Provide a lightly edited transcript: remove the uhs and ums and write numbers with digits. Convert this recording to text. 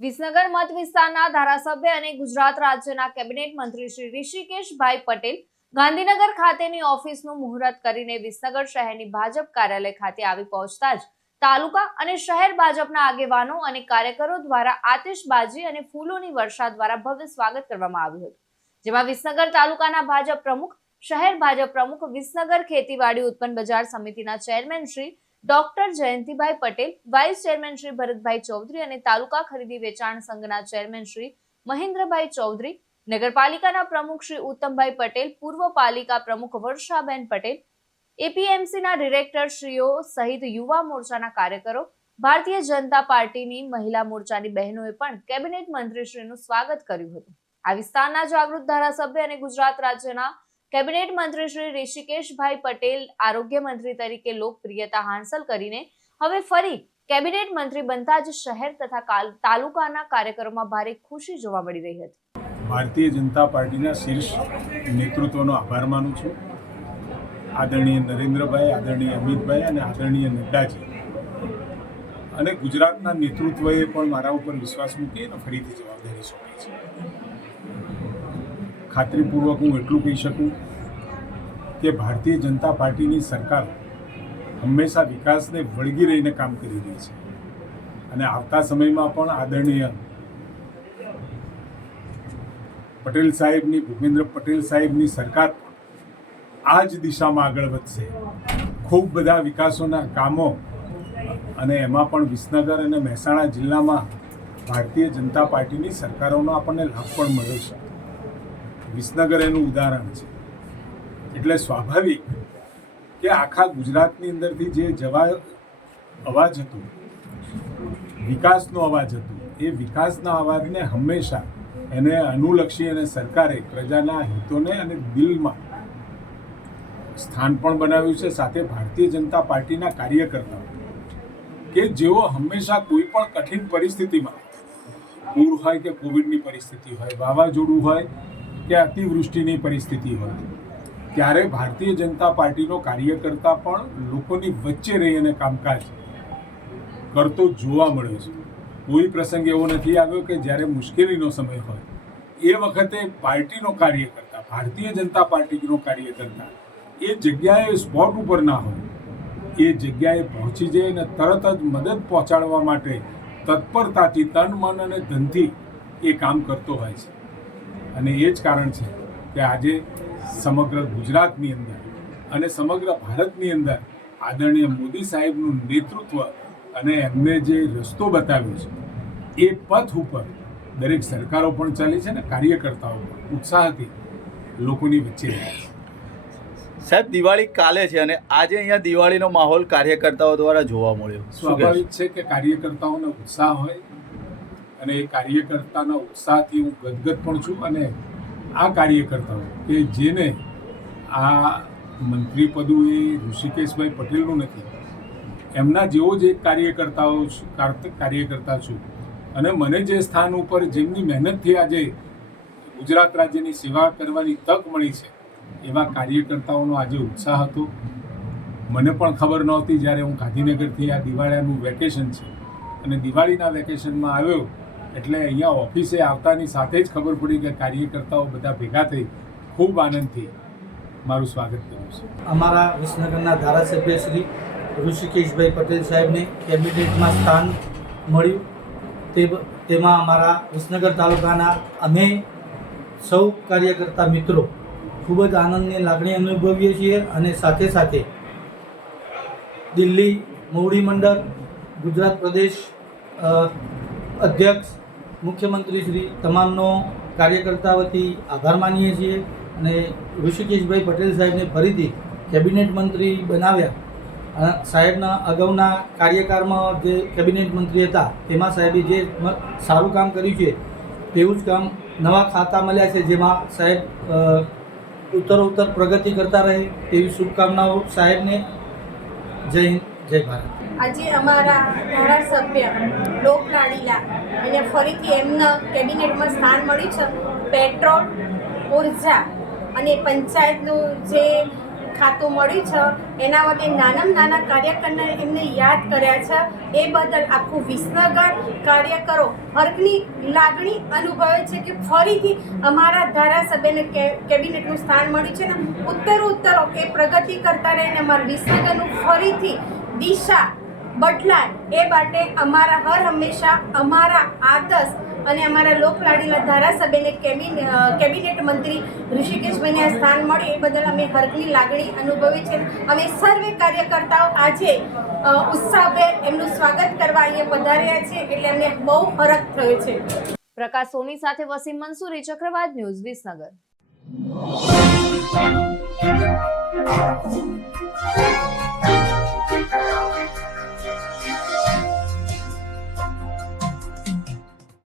વિસનગર મત વિસ્તારના ધારાસભ્ય અને ગુજરાત રાજ્યના કેબિનેટ મંત્રી શ્રી ઋષિકેશભાઈ પટેલ ગાંધીનગર ખાતેની ઓફિસનું મુહૂર્ત કરીને વિસનગર શહેરની ભાજપ કાર્યાલય ખાતે આવી પહોંચતા જ તાલુકા અને શહેર ભાજપના આગેવાનો અને કાર્યકરો દ્વારા આતિશબાજી અને ફૂલોની વર્ષા દ્વારા ભવ્ય સ્વાગત કરવામાં આવ્યું હતું, જેમાં વિસનગર તાલુકાના ભાજપ પ્રમુખ, શહેર ભાજપ પ્રમુખ, વિસનગર ખેતીવાડી ઉત્પન્ન બજાર સમિતિના chairman Shri doctor Jayantibhai Patel, vice chairman Shri Bharatbhai Chaudhary અને તાલુકા ખરીદી વેચાણ સંઘના ચેરમેન શ્રી મહેન્દ્રભાઈ ચૌધરી, નગરપાલિકાના પ્રમુખ શ્રી ઉત્તમભાઈ પટેલ, પૂર્વ પાલિકા પ્રમુખ વર્ષાબેન પટેલ, એપીએમસીના ડિરેક્ટર શ્રીઓ સહિત યુવા મોરચાના કાર્યકરો, ભારતીય જનતા પાર્ટીની મહિલા મોરચાની બહેનોએ પણ કેબિનેટ મંત્રીશ્રીનું સ્વાગત કર્યું હતું. આ વિસ્તારના જાગૃત ધારાસભ્ય અને ગુજરાત રાજ્યના કેબિનેટ મંત્રી શ્રી ઋષિકેશભાઈ પટેલ આરોગ્ય મંત્રી તરીકે લોકપ્રિયતા હાંસલ કરીને હવે ફરી કેબિનેટ મંત્રી બનતા જ શહેર તથા તાલુકાના કાર્યકરોમાં ભારે ખુશી જોવા મળી રહી હતી. ભારતીય જનતા પાર્ટીના શીર્ષ નેતૃત્વનો આભાર માનું છું. આદરણીય નરેન્દ્રભાઈ, આદરણીય અમિતભાઈ અને આદરણીય નડ્ડાજી અને ગુજરાતના નેતૃત્વએ પણ મારા ઉપર વિશ્વાસ મૂકી અને ફરીથી જવાબદારી સોંપી છે. ખાતરીપૂર્વક હું એટલું કહી શકું કે ભારતીય જનતા પાર્ટીની સરકાર હંમેશા વિકાસને વળગી રહીને કામ કરી રહી છે અને આવતા સમયમાં પણ આદરણીય પટેલ સાહેબની, ભૂપેન્દ્ર પટેલ સાહેબની સરકાર આ જ દિશામાં આગળ વધશે. ખૂબ બધા વિકાસોના કામો અને એમાં પણ વિસનગર અને મહેસાણા જિલ્લામાં ભારતીય જનતા પાર્ટીની સરકારોનો આપણને લાભ પણ મળ્યો છે. વિસનગર એનું ઉદાહરણ છે. એટલે સ્વાભાવિક કે આખા ગુજરાતની અંદરથી જે અવાજ હતો, વિકાસનો અવાજ હતો, એ વિકાસના અવાજને હંમેશા એને અનુલક્ષી અને સરકારે પ્રજાના હિતોને અને દિલમાં સ્થાન પણ બનાવ્યું છે. સાથે ભારતીય જનતા પાર્ટીના કાર્યકર્તાઓ કે જેઓ હંમેશા કોઈ પણ કઠિન પરિસ્થિતિમાં, પૂર હોય કે કોવિડની પરિસ્થિતિ હોય, વાવાઝોડું હોય કે અતિવૃષ્ટિની પરિસ્થિતિ હોય, ત્યારે ભારતીય જનતા પાર્ટીનો કાર્યકર્તા પણ લોકોની વચ્ચે રહી અને કામકાજ કરતો જોવા મળ્યો છે. કોઈ પ્રસંગ એવો નથી આવ્યો કે જ્યારે મુશ્કેલીનો સમય હોય એ વખતે પાર્ટીનો કાર્યકર્તા, ભારતીય જનતા પાર્ટીનો કાર્યકર્તા એ જગ્યાએ સ્પોટ ઉપર ના હોય, એ જગ્યાએ પહોંચી જાય અને તરત જ મદદ પહોંચાડવા માટે તત્પરતાથી, તન, મન અને ધનથી એ કામ કરતો હોય છે. અને એ જ કારણ છે કે આજે સમગ્ર ગુજરાતની અંદર અને સમગ્ર ભારતની અંદર આદરણીય મોદી સાહેબનું નેતૃત્વ અને એમને જે રસ્તો બતાવ્યો છે એ પથ ઉપર દરેક સરકારો પણ ચાલી છે અને કાર્યકર્તાઓ પણ ઉત્સાહથી લોકોની વચ્ચે રહ્યા છે. સાહેબ, દિવાળી કાલે છે અને આજે અહીંયા દિવાળીનો માહોલ કાર્યકર્તાઓ દ્વારા જોવા મળ્યો. સ્વાભાવિક છે કે કાર્યકર્તાઓનો ઉત્સાહ હોય અને એ કાર્યકર્તાના ઉત્સાહથી હું ગદગદ પણ છું. અને આ કાર્યકર્તાઓ કે જેને આ મંત્રી પદું એ ઋષિકેશભાઈ પટેલનું નથી, એમના જેવો જ એક કાર્યકર્તા છું અને મને જે સ્થાન ઉપર જેમની મહેનતથી આજે ગુજરાત રાજ્યની સેવા કરવાની તક મળી છે, એવા કાર્યકર્તાઓનો આજે ઉત્સાહ હતો. મને પણ ખબર નહોતી જ્યારે હું ગાંધીનગરથી આ દિવાળીનું વેકેશન છે અને દિવાળીના વેકેશનમાં આવ્યો એટલે અહીંયા ઓફિસે આવતાની સાથે જ ખબર પડી કે કાર્યકર્તાઓ બધા ભેગા થઈ ખૂબ આનંદથી મારું સ્વાગત કર્યું છે. અમારા વિસનગરના ધારાસભ્ય શ્રી ઋષિકેશભાઈ પટેલ સાહેબને કેબિનેટમાં સ્થાન મળ્યું. તેમાં અમારા વિસનગર તાલુકાના અમે સૌ કાર્યકર્તા મિત્રો ખૂબ જ આનંદની લાગણી અનુભવીએ છીએ અને સાથે સાથે દિલ્હી મોવડી મંડળ, ગુજરાત પ્રદેશ અધ્યક્ષ, મુખ્યમંત્રી શ્રી તમામનો કાર્યકર્તા વતી આભાર માનીએ છીએ અને ઋષિકેશભાઈ પટેલ સાહેબને ફરીથી કેબિનેટ મંત્રી બનાવ્યા. સાહેબના અગાઉના કાર્યકાળમાં જે કેબિનેટ મંત્રી હતા તેમાં સાહેબે જે સારું કામ કર્યું છે તેવું જ કામ નવા ખાતા મળ્યા છે, જેમાં સાહેબ ઉત્તરોત્તર પ્રગતિ કરતા રહે તેવી શુભકામનાઓ સાહેબને. જય હિન્દ, જય ભારત. આજે અમારા ધારાસભ્ય લોકલાડીલા અને ફરીથી એમના કેબિનેટમાં સ્થાન મળ્યું છે. પેટ્રોલ, ઉર્જા અને પંચાયતનું જે ખાતું મળ્યું છે એના માટે નાનામાં નાના કાર્યકરને એમને યાદ કર્યા છે એ બદલ આખું વિસનગર કાર્યકરો હર્કની લાગણી અનુભવે છે કે ફરીથી અમારા ધારાસભ્યને કેબિનેટનું સ્થાન મળ્યું છે ને ઉત્તરો એ પ્રગતિ કરતા રહીને અમારા વિસનગરનું ફરીથી દિશા બદલાય એ માટે અમારા હર હંમેશા અમારા આદર્શ અને અમારા લોકલાડીલા ધારાસભ્યને કેબિનેટ મંત્રી ઋષિકેશભાઈને આ સ્થાન મળ્યું એ બદલ અમે હર્કની લાગણી અનુભવી છે. અમે સર્વે કાર્યકર્તાઓ આજે ઉત્સાહભેર એમનું સ્વાગત કરવા અહીંયા પધાર્યા છે એટલે અમને બહુ હરખ થયો છે. પ્રકાશ સોની સાથે વસીમ મંસૂરી, ચક્રવાત ન્યૂઝ, વિસનગર.